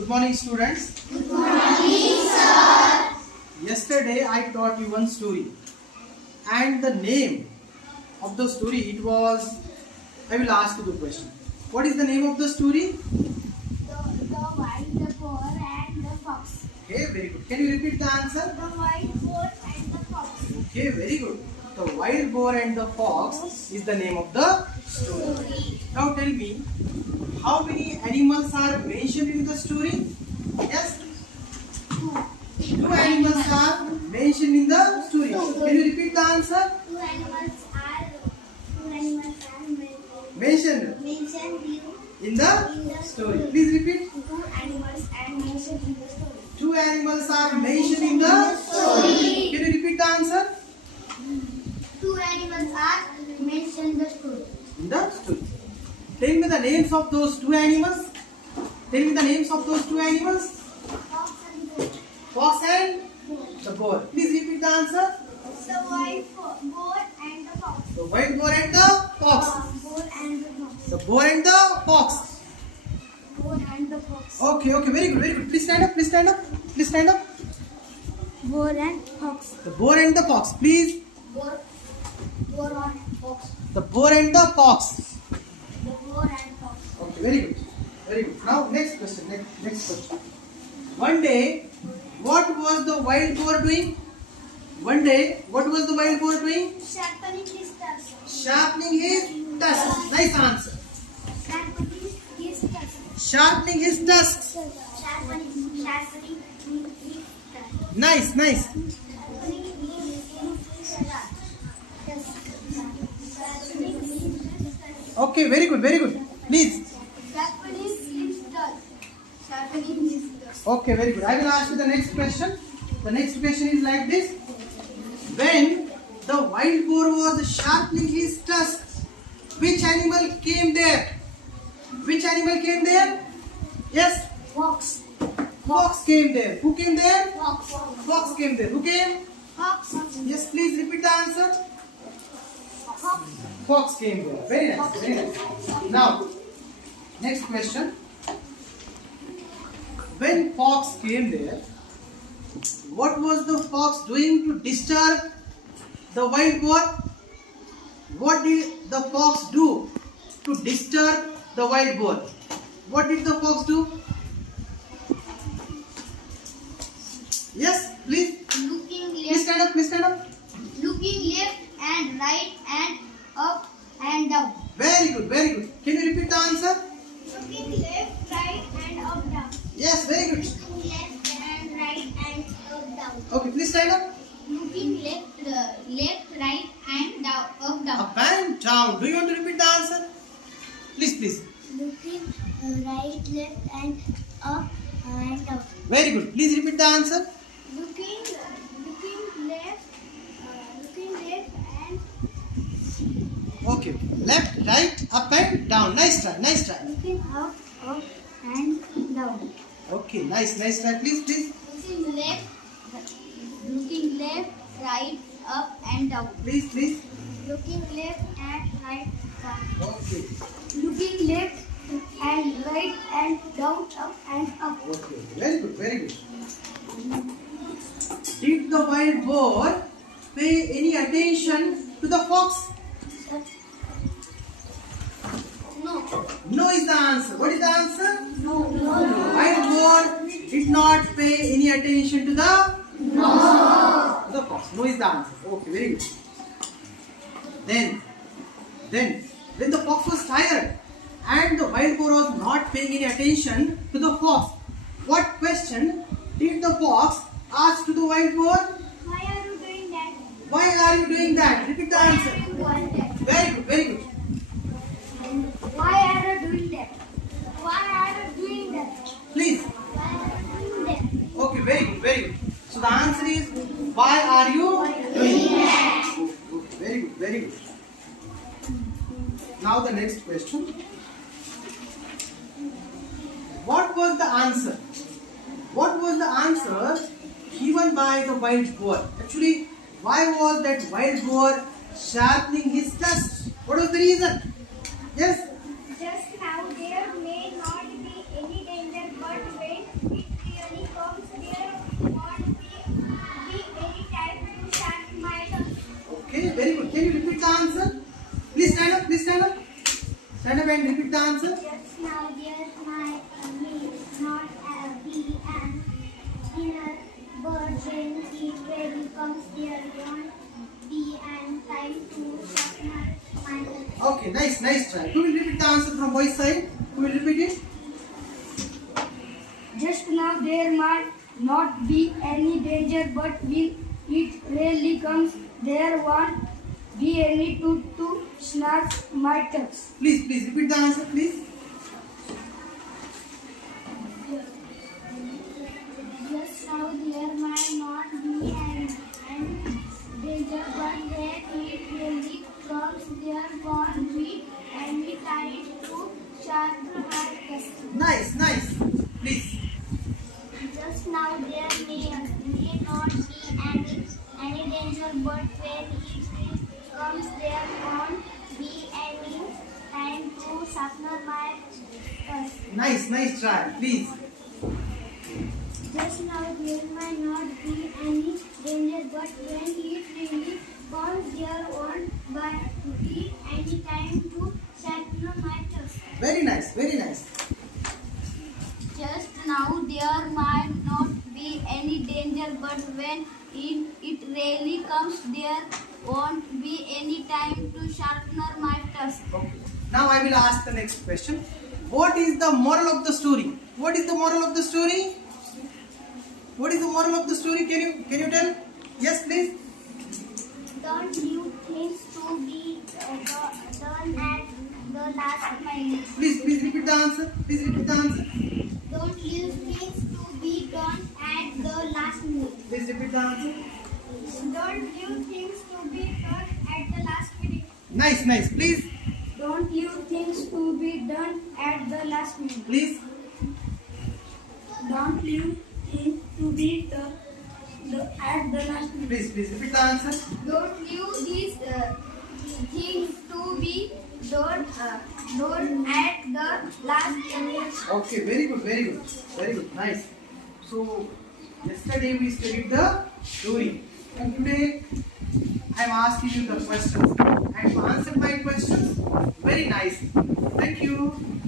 Good morning, students. Good morning, sir. Yesterday I taught you one story, and the name of the story it was. I will ask you the question. What is the name of the story? The white, the boar, and the fox. Okay, very good. Can you repeat the answer? The white boar and the fox. Okay, very good. The wild boar and the fox is the name of the story. Now tell me, how many animals are mentioned in the story? Yes? Two animals are mentioned in the story. Can you repeat the answer? Two animals are Mentioned mentioned in the story. Please repeat. Two animals are mentioned in the story. Two animals are mentioned in the story. Can you repeat the answer? Two animals are mentioned in the story. In the story. Tell me the names of those two animals. Tell me the names of those two animals. Fox and boar. Fox and the boar. Please repeat the answer. The white boar and the fox. The wild boar and the fox. Boar and the fox. The boar and the fox. Boar and the fox. Okay, very good, very good. Please stand up, please stand up, please stand up. Boar and fox. The boar and the fox, please. Boar and fox. The boar and the fox. The boar and fox. Okay, very good, very good. Now next question, next question. One day, what was the wild boar doing? One day, what was the wild boar doing? Sharpening his tusks. Sharpening his tusks. Nice answer. Sharpening his tusks. Sharpening his tusks. Sharpening his tusks. Nice. Sharpening his tusks. Okay, very good, very good. Please. Sharpening his tusks. Sharpening his tusks. Okay, very good. I will ask you the next question. The next question is like this. When the wild boar was sharpening his tusks, which animal came there? Which animal came there? Yes? Fox. Fox came there. Who came there? Fox. Fox came there. Who came? Fox. Yes, please repeat the answer. Fox. Fox came there. Very nice, very nice. Now, next question. When fox came there, what was the fox doing to disturb the wild boar? What did the fox do to disturb the wild boar? What did the fox do? Yes, please. Looking Please left. stand up, please stand up. Looking left and right and up and down. Very good, very good. Can you repeat the answer? Looking left, right and up down. Yes, very good. Looking left and right and up down. Okay, please stand up. Looking left, right and down, up down. Up and down. Do you want to repeat the answer? Please. Looking right, left and up and down. Very good. Please repeat the answer. Looking left and Okay. Left, right, up and down. Nice try. looking up and down. Okay, nice try. Please. Looking left, right, up and down. Please. Looking left and right down. Okay. Looking left and right and down, up and up. Okay. Very good. Did the wild boar pay any attention to the fox? No. No is the answer. What is the answer? No. Wild boar did not pay any attention to the fox. No is the answer. Okay, very good. Then when the fox was tired and the wild boar was not paying any attention to the fox, what question did the fox ask to the wild boar? Why are you doing that? Why are you doing that? Repeat the answer. Very good. Why are you doing that? Why are you doing that? Please. Why are you doing that? Okay, very good. So the answer is, why are you doing that? Okay, very good. Now the next question. What was the answer? What was the answer given by the wild boar? Actually, why was that wild boar sharpening his tusks? What was the reason? Yes? Just now there may not be any danger, but when and repeat the answer. Just now there might not be an inner bird when it really comes there won't be an time to sharpen my teeth. Okay, nice try. Who will repeat the answer from boys side? Who will repeat it? Just now there might not be any danger, but when it really comes, there won't be any tooth to snatch my tucks. Please repeat the answer, please. Just now there might not be an danger, but when it really comes, there won't be any time to sharpen my teeth. Nice. Please. Just now there may not be any danger, but when it comes there won't be any time to sharpen my teeth. Nice try. Please. Just now there might not be any danger, but when it really comes there won't be any time to sharpen my teeth. Very nice. Just now there might not be any danger, but when it really comes, there won't be any time to sharpen my teeth. Okay. Now I will ask the next question. What is the moral of the story? What is the moral of the story? What is the moral of the story? Can you tell? Yes, please. Don't leave things to be done at the last minute. Please repeat the answer. Don't leave things to be done at the last minute. Please repeat the answer. Don't leave things to be done at the last minute. Nice. Please. Don't leave things to be done at the last minute. Please. Don't leave things to be done at the last minute. Please repeat the answer. Don't leave these things to be done at the last minute. Okay, very good. Nice. So, yesterday we studied the story, and today I am asking you the questions. And you answered my questions very nicely. Thank you.